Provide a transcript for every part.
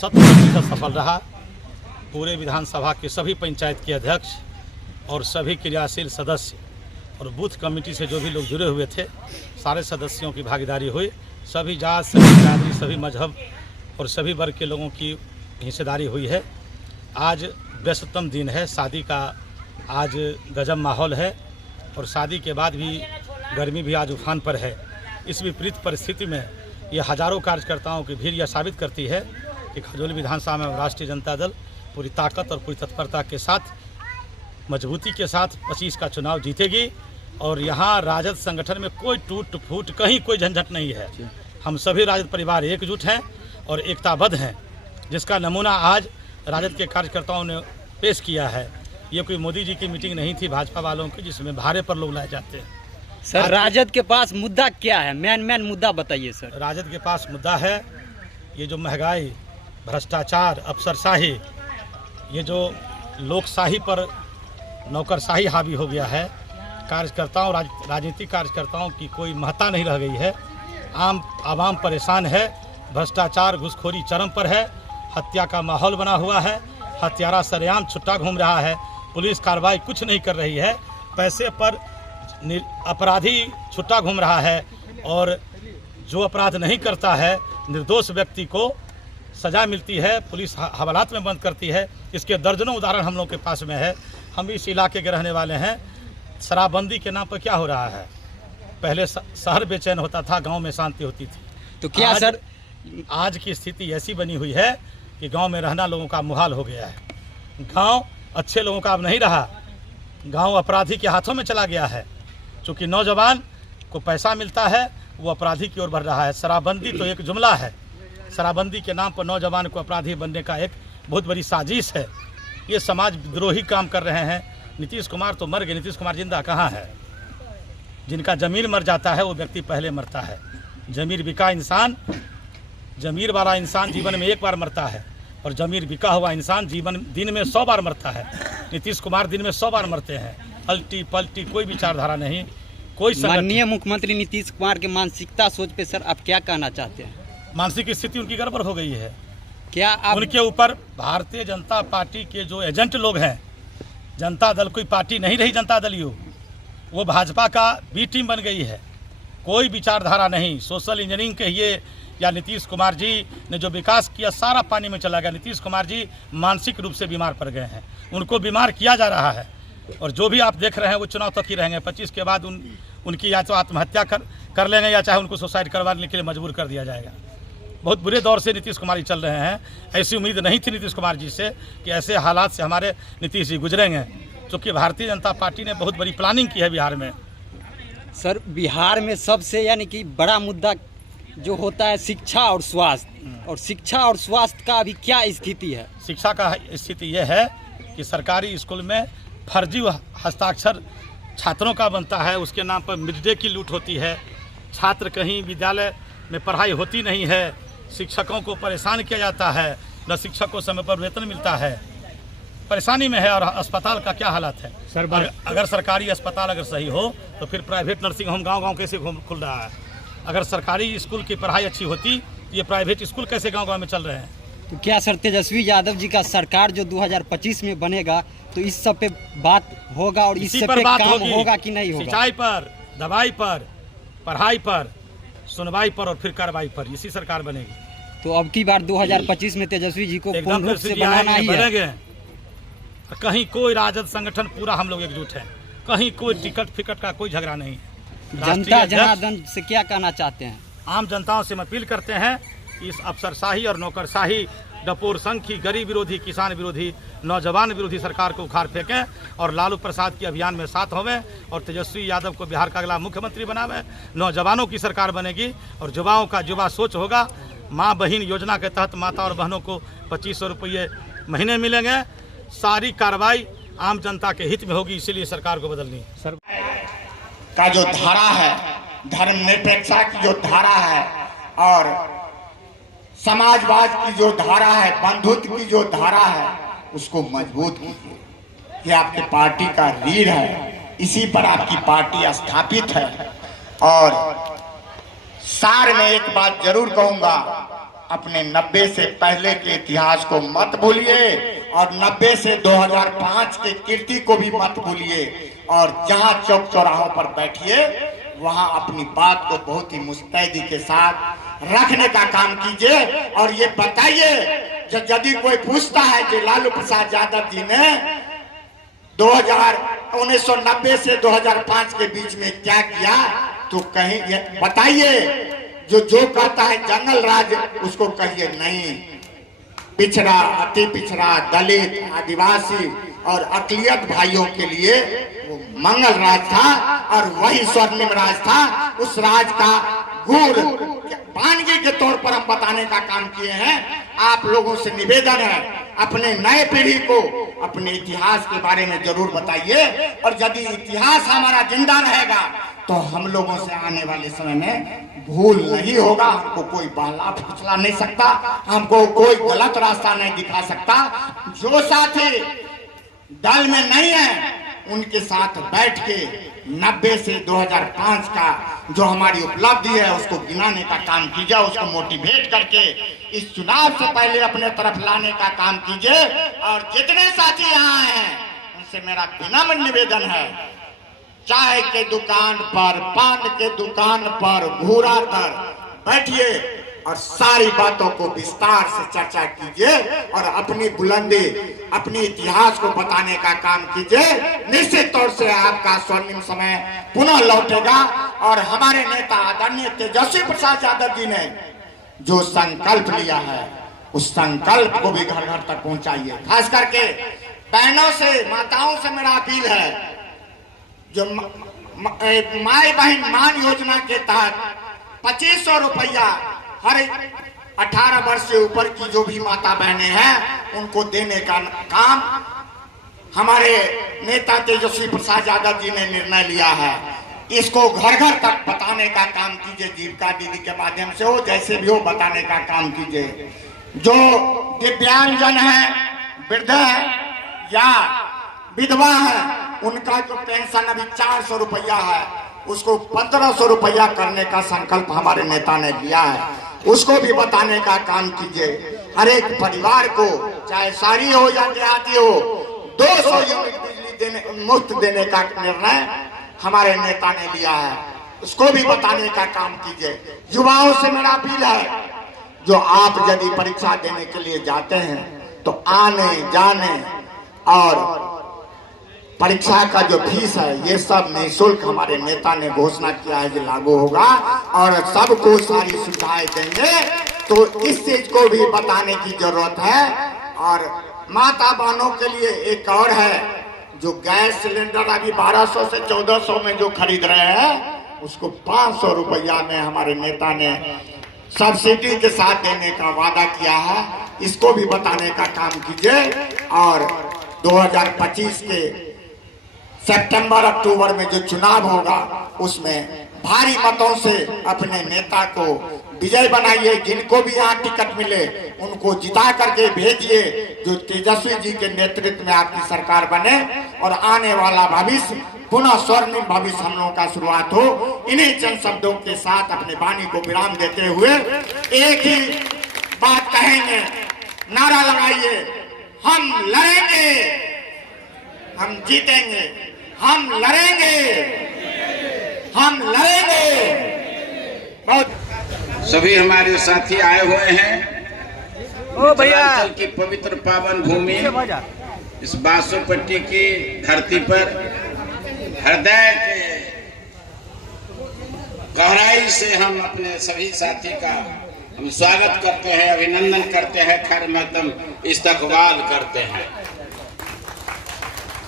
100% सफल रहा। पूरे विधानसभा के सभी पंचायत के अध्यक्ष और सभी क्रियाशील सदस्य और बूथ कमेटी से जो भी लोग जुड़े हुए थे, सारे सदस्यों की भागीदारी हुई। सभी जात, सभी बिरादरी, सभी मजहब और सभी वर्ग के लोगों की हिस्सेदारी हुई है। आज व्यस्ततम दिन है, शादी का आज गजब माहौल है और शादी के बाद भी गर्मी भी आज उफान पर है। इस विपरीत परिस्थिति में ये हजारों कार्यकर्ताओं की भीड़ यह साबित करती है कि खजौली विधानसभा में राष्ट्रीय जनता दल पूरी ताकत और पूरी तत्परता के साथ, मजबूती के साथ 25 का चुनाव जीतेगी। और यहाँ राजद संगठन में कोई टूट फूट, कहीं कोई झंझट नहीं है। हम सभी राजद परिवार एकजुट हैं और एकताबद्ध हैं, जिसका नमूना आज राजद के कार्यकर्ताओं ने पेश किया है। ये कोई मोदी जी की मीटिंग नहीं थी भाजपा वालों की, जिसमें भारे पर लोग लाए जाते हैं। सर, राजद के पास मुद्दा क्या है? मेन मुद्दा बताइए सर। राजद के पास मुद्दा है ये जो महंगाई, भ्रष्टाचार, अफसरशाही, ये जो लोकशाही पर नौकरशाही हावी हो गया है। कार्यकर्ताओं, राजनीतिक कार्यकर्ताओं की कोई महत्ता नहीं रह गई है। आवाम परेशान है। भ्रष्टाचार, घूसखोरी चरम पर है। हत्या का माहौल बना हुआ है। हत्यारा सरेआम छुट्टा घूम रहा है। पुलिस कार्रवाई कुछ नहीं कर रही है। पैसे पर अपराधी छुट्टा घूम रहा है और जो अपराध नहीं करता है, निर्दोष व्यक्ति को सजा मिलती है, पुलिस हवालात में बंद करती है। इसके दर्जनों उदाहरण हम लोग के पास में है। हम इस इलाके के रहने वाले हैं। शराबबंदी के नाम पर क्या हो रहा है? पहले शहर बेचैन होता था, गांव में शांति होती थी। तो क्या सर आज की स्थिति ऐसी बनी हुई है कि गांव में रहना लोगों का मुहाल हो गया है। गांव अच्छे लोगों का अब नहीं रहा। गांव अपराधी के हाथों में चला गया है। चूँकि नौजवान को पैसा मिलता है, वो अपराधी की ओर बढ़ रहा है। शराबबंदी तो एक जुमला है। शराबबंदी के नाम पर नौजवान को अपराधी बनने का एक बहुत बड़ी साजिश है। ये समाज विद्रोही काम कर रहे हैं। नीतीश कुमार तो मर गए, नीतीश कुमार जिंदा कहाँ है? जिनका ज़मीर मर जाता है वो व्यक्ति पहले मरता है। ज़मीर बिका इंसान, ज़मीर वाला इंसान जीवन में एक बार मरता है और ज़मीर बिका हुआ इंसान दिन में 100 बार मरता है। नीतीश कुमार दिन में 100 बार मरते हैं। पलटी पलटी कोई विचारधारा नहीं, कोई। माननीय मुख्यमंत्री नीतीश कुमार के मानसिकता सोच पे सर आप क्या कहना चाहते हैं? मानसिक स्थिति उनकी गड़बड़ हो गई है। क्या आप उनके ऊपर भारतीय जनता पार्टी के जो एजेंट लोग हैं, जनता दल कोई पार्टी नहीं रही, जनता दल ही वो भाजपा का बी टीम बन गई है। कोई विचारधारा नहीं। सोशल इंजीनियरिंग कहिए या नीतीश कुमार जी ने जो विकास किया सारा पानी में चला गया। नीतीश कुमार जी मानसिक रूप से बीमार पड़ गए हैं। उनको बीमार किया जा रहा है और जो भी आप देख रहे हैं वो चुनाव तक ही रहेंगे। 25 के बाद उनकी या तो आत्महत्या कर लेंगे या चाहे उनको सुसाइड करवाने के लिए मजबूर कर दिया जाएगा। बहुत बुरे दौर से नीतीश कुमार जी चल रहे हैं। ऐसी उम्मीद नहीं थी नीतीश कुमार जी से कि ऐसे हालात से हमारे नीतीश जी गुजरेंगे, क्योंकि भारतीय जनता पार्टी ने बहुत बड़ी प्लानिंग की है बिहार में। सर, बिहार में सबसे यानी कि बड़ा मुद्दा जो होता है शिक्षा और स्वास्थ्य, और शिक्षा और स्वास्थ्य का अभी क्या स्थिति है? शिक्षा का स्थिति यह है कि सरकारी स्कूल में फर्जी हस्ताक्षर छात्रों का बनता है। उसके नाम पर मिड डे की लूट होती है। छात्र कहीं विद्यालय में पढ़ाई होती नहीं है। शिक्षकों को परेशान किया जाता है। न शिक्षक को समय पर वेतन मिलता है। परेशानी में है। और अस्पताल का क्या हालत है सर? अगर सरकारी अस्पताल अगर सही हो तो फिर प्राइवेट नर्सिंग होम गांव-गांव कैसे खुल रहा है? अगर सरकारी स्कूल की पढ़ाई अच्छी होती तो ये प्राइवेट स्कूल कैसे गांव-गांव में चल रहे हैं? तो क्या सर तेजस्वी यादव जी का सरकार जो 2025 में बनेगा तो इस सब पे बात होगा और इस सब पे काम होगा कि नहीं होगा? सिंचाई पर, दवाई पर, पढ़ाई पर, सुनवाई पर और फिर कार्रवाई पर इसी सरकार बनेगी। तो अब की बार 2025 में तेजस्वी जी को पूर्ण रूप से बनाना ही है। कहीं कोई राजद संगठन पूरा हम लोग एकजुट है। कहीं कोई टिकट फिकट का कोई झगड़ा नहीं है। जनता जनार्दन से क्या कहना चाहते हैं? आम जनताओं से हम अपील करते हैं कि इस अफसरशाही और नौकरशाही, डपोर संघी, गरीब विरोधी, किसान विरोधी, नौजवान विरोधी सरकार को उखाड़ फेंकें और लालू प्रसाद के अभियान में साथ होवें और तेजस्वी यादव को बिहार का अगला मुख्यमंत्री बनावें। नौजवानों की सरकार बनेगी और युवाओं का युवा सोच होगा। माँ बहन योजना के तहत माता और बहनों को 2500 रुपये महीने मिलेंगे। सारी कार्रवाई आम जनता के हित में होगी, इसीलिए सरकार को बदलनी है। का जो धारा है, धर्मनिरपेक्षता की जो धारा है और समाजवाद की जो धारा है, बंधुत्व की जो धारा है, उसको मजबूत कीजिए। ये आपकी पार्टी का रीढ़ है, इसी पर आपकी पार्टी स्थापित है। और सार में एक बात जरूर कहूंगा अपने 90 से पहले के इतिहास को मत भूलिए और 90 से 2005 के कीर्ति को भी मत भूलिए। और जहां चौक चौराहों पर बैठिए वहां अपनी बात को बहुत ही मुस्तैदी के साथ रखने का काम कीजिए। और ये बताइए यदि कोई पूछता है कि लालू प्रसाद यादव जी ने 1990 से 2005 के बीच में क्या किया, तो कहीं बताइए। जो कहता है जंगल राज, उसको कहिए नहीं। पिछड़ा, अति पिछड़ा, दलित, आदिवासी और अकलियत भाइयों के लिए वो मंगल राज था और वही स्वर्णिम राज था। उस राज का गुर वानगी के तौर पर हम बताने का काम किए हैं। आप लोगों से निवेदन है, अपने नए पीढ़ी को अपने इतिहास के बारे में जरूर बताइए। और यदि इतिहास हमारा जिंदा रहेगा तो हम लोगों से आने वाले समय में भूल नहीं होगा। हमको कोई बहला फुसला नहीं सकता, हमको कोई गलत रास्ता नहीं दिखा सकता। जो साथी दल में नहीं है उनके साथ बैठ के 90 से 2005 का जो हमारी उपलब्धि है उसको गिनाने का काम कीजिए, उसको मोटिवेट करके इस चुनाव से पहले अपने तरफ लाने का काम कीजिए। और जितने साथी यहाँ हैं उनसे मेरा विनम्र निवेदन है, चाय के दुकान पर, पान के दुकान पर, घूरा कर बैठिए और सारी बातों को विस्तार से चर्चा कीजिए और अपनी बुलंदी, अपने इतिहास को बताने का काम कीजिए। निश्चित तौर से आपका स्वर्णिम समय पुनः लौटेगा। और हमारे नेता आदरणीय तेजस्वी प्रसाद यादव जी ने जो संकल्प लिया है उस संकल्प को भी घर घर तक पहुंचाइए। खास करके बहनों से, माताओं से मेरा अपील है, जो माई बहन मान योजना के तहत 2500 रुपया हर 18 वर्ष से ऊपर की जो भी माता बहनें हैं उनको देने का काम हमारे नेता तेजस्वी प्रसाद यादव जी ने निर्णय लिया है। इसको घर घर तक बताने का काम कीजिए, जीविका दीदी के माध्यम से हो, जैसे भी हो बताने का काम कीजिए। जो दिव्यांगजन है, वृद्ध है या विधवा है, उनका जो पेंशन अभी 400 रुपया है उसको 1500 रुपया करने का संकल्प हमारे नेता ने लिया है, उसको भी बताने का काम कीजिए। हर एक परिवार को, चाहे शहरी हो या देहाती हो, 200 यूनिट बिजली मुफ्त देने का निर्णय हमारे नेता ने लिया है, उसको भी बताने का काम कीजिए। युवाओं से मेरा अपील है, जो आप यदि परीक्षा देने के लिए जाते हैं तो आने जाने और परीक्षा का जो फीस है ये सब निःशुल्क हमारे नेता ने घोषणा किया है कि लागू होगा और सबको सारी सुविधाएं देंगे। तो इस चीज को भी बताने की जरूरत है। और माता बहनों के लिए एक और है, जो गैस सिलेंडर अभी 1200 से 1400 में जो खरीद रहे हैं उसको 500 रुपया में हमारे नेता ने सब्सिडी के साथ देने का वादा किया है, इसको भी बताने का काम कीजिए। और 2025 के सितंबर अक्टूबर में जो चुनाव होगा उसमें भारी मतों से अपने नेता को विजय बनाइए। जिनको भी यहाँ टिकट मिले उनको जिता करके भेजिए, जो तेजस्वी जी के नेतृत्व में आपकी सरकार बने और आने वाला भविष्य पुनः स्वर्णिम भविष्य हम लोगों का शुरुआत हो। इन्हीं चंद शब्दों के साथ अपने वाणी को विराम देते हुए एक ही बात कहेंगे, नारा लगाइए, हम लड़ेंगे, हम जीतेंगे, हम लड़ेंगे, हम लड़ेंगे। बहुत सभी हमारे साथी आए हुए हैं। ओ भैया की पवित्र पावन भूमि इस बासोपट्टी की धरती पर हृदय के गहराई से हम अपने सभी साथी का हम स्वागत करते हैं, अभिनंदन करते हैं, खैर मकदम इस्तकबाल करते हैं।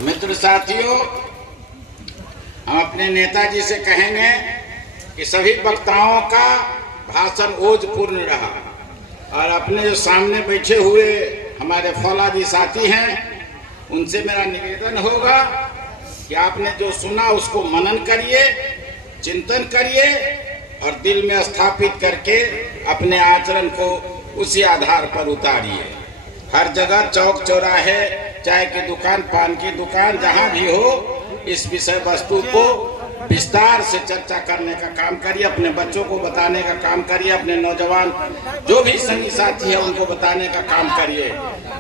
मित्र साथियों, हम अपने नेताजी से कहेंगे कि सभी वक्ताओं का भाषण ओजपूर्ण रहा और अपने जो सामने बैठे हुए हमारे फौलादी साथी हैं उनसे मेरा निवेदन होगा कि आपने जो सुना उसको मनन करिए, चिंतन करिए और दिल में स्थापित करके अपने आचरण को उसी आधार पर उतारिए। हर जगह चौक चौराहे, चाय की दुकान, पान की दुकान, जहाँ भी हो, इस विषय वस्तु को विस्तार से चर्चा करने का काम करिए, अपने बच्चों को बताने का काम करिए, अपने नौजवान जो भी संगी साथी है उनको बताने का काम करिए।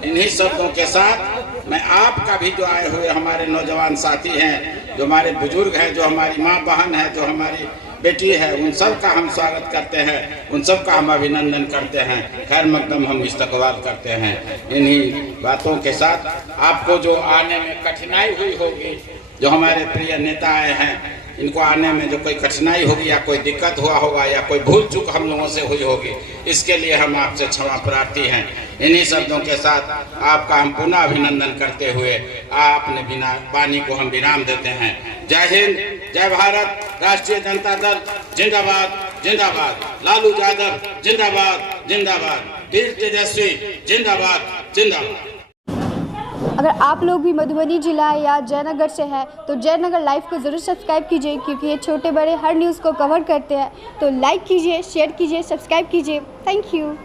इन्हीं शब्दों के साथ मैं आपका भी जो आए हुए हमारे नौजवान साथी हैं, जो हमारे बुजुर्ग हैं, जो हमारी माँ बहन है, जो हमारी बेटी है, उन सब का हम स्वागत करते हैं, उन सब का हम अभिनंदन करते हैं, खैर मकदम हम इस्तकबाल करते हैं। इन्हीं बातों के साथ आपको जो आने में कठिनाई हुई होगी, जो हमारे प्रिय नेता आए हैं, इनको आने में जो कोई कठिनाई होगी या कोई दिक्कत हुआ होगा या कोई भूल चूक हम लोगों से हुई होगी, इसके लिए हम आपसे क्षमा प्रार्थी हैं। इन्हीं शब्दों के साथ आपका हम पुनः अभिनंदन करते हुए आपने बिना वाणी को हम विराम देते हैं। जय हिंद, जय भारत, राष्ट्रीय जनता दल जिंदाबाद जिंदाबाद, लालू यादव जिंदाबाद जिंदाबाद, वीर तेजस्वी जिंदाबाद जिंदाबाद। अगर आप लोग भी मधुबनी जिला या जयनगर से हैं तो जयनगर लाइव को ज़रूर सब्सक्राइब कीजिए, क्योंकि ये छोटे बड़े हर न्यूज़ को कवर करते हैं। तो लाइक कीजिए, शेयर कीजिए, सब्सक्राइब कीजिए। Thank you.